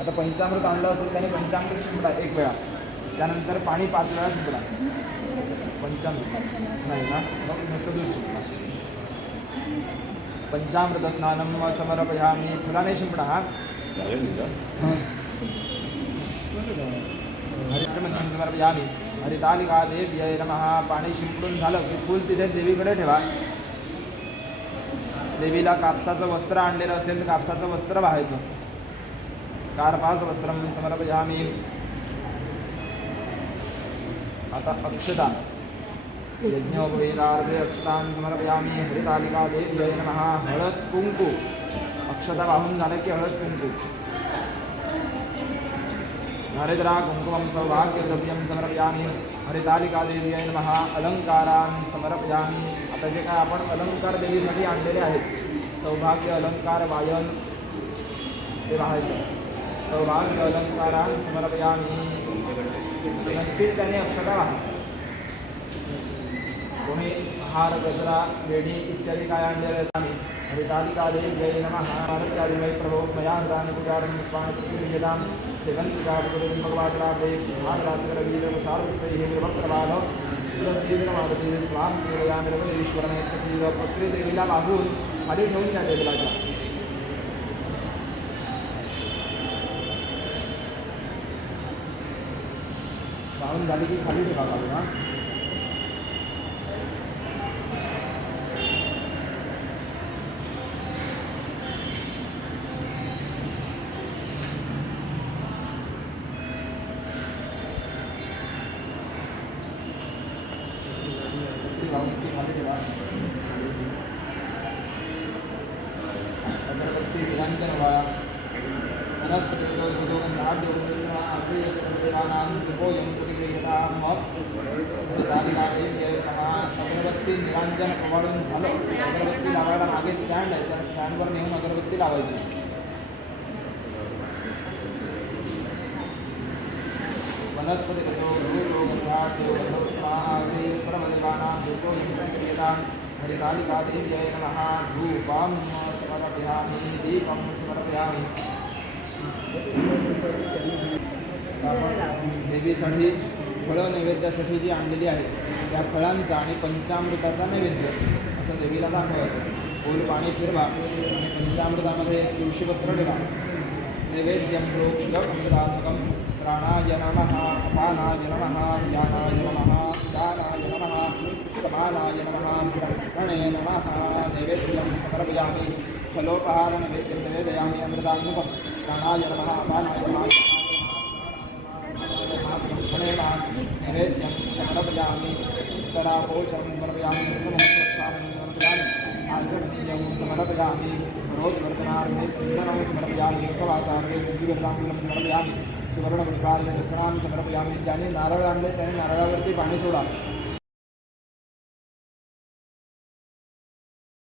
आता पंचामृत आणलं असेल त्याने पंचामृत शिंपडा एक वेळा, त्यानंतर पाणी 5 वेळा शिंपडा. पंचामृत नाही ना, मग नुसतं दूध शिंपडा. पंचामृत स्नानम समर्पयामी, फुलाने शिंपडा. हा हरिचमनीं समर्पयामी, हरितालिका देव्यै नमः. पाणी शिंपडून झालं की फूल तिथे देवीकडे ठेवा. देवीला कापसाचं वस्त्र आणलेलं असेल तर कापसाचं वस्त्र वाहायचं. कार्पास वस्त्रम समर्पयामी. आता अक्षता, यज्ञोपवीतार्थे अक्षतां समर्पयामी. हरितालिका देव्यै नमः. हळद कुंकू, अक्षता वाहून झालं की हळद कुंकू. हरिद्रा कुंकुमं सौभाग्यद्रव्यं समर्पयामी. हरितालिका देव्यै नमः. अलंकारान् समर्पयामी. आता जे काय आपण अलंकार देवीसाठी आणलेले आहेत, सौभाग्य अलंकार वायन, ते वाहायचं. सौभाग्य अलंकारान् समर्पयामी. नसतील त्याने अक्षता वाहा. कोणी हार, गजरा, वेणी इत्यादी काय आणलेले आहेत. हरितालिका देव्यै नमः. भारत्यादिवै प्रभो मया हृदानि पूजारं पुष्पाणि प्रतिनिषेधां सेवन्तिका भगवात्रादे भाररात्रवीरसारपुष्पैः निर्भक्तबालः तुलसीर्मादती स्वां पूजयामिरवलीश्वरमेतसीव. पत्री देवीला वाहून खाली ठेवून त्या टेबलाच्या. वाहून झाली की खाली ठेवा काढून. हा अगरबत्ती निरंजन वाया वनस्पति अगरबत्ती निरांजन कवाडून झालं. अगरबत्ती लावायला मागे स्टँड आहे, त्या स्टँडवर नेऊन अगरबत्ती लावायची. वनस्पति सर्वदेवानां हरितालिकादेव्यै नमः धूपं समर्पयामि दीपं समर्पयामि देवीसाठी फळं नैवेद्यासाठी जी आणलेली आहेत त्या फळांचा आणि पंचामृताचा नैवेद्य असं देवीला दाखवायचं गोल पाणी फिरवा आणि पंचामृतामध्ये तुळशीपत्र ठेवा नैवेद्यं प्रोक्षकमृतात्मकं प्राणाय नमः अपानाय नमः ज्ञानाय नमः दानाय नमः समानाय नमः ब्रह्मणे नमः नैवेद्यं समर्पयामि फलोपहार नैवेद्यं निवेदयामि अमृतात्मकं प्राणाय नमः अपानाय नमः नैवेद्यं समर्पयामि उत्तरापोषणं समर्पयामि समर्पयामि आचरणीयं समर्पयामि रोजवर्धनार्थे चन्दनं समर्पयामि उपवासार्थे सिद्धिवर्धाङ्गुलं समर्पयामि सुवर्णपुष्पार्थे दक्षिणां समर्पयामि ज्याने नारळ आणले त्याने नारळावरती पाणी सोडा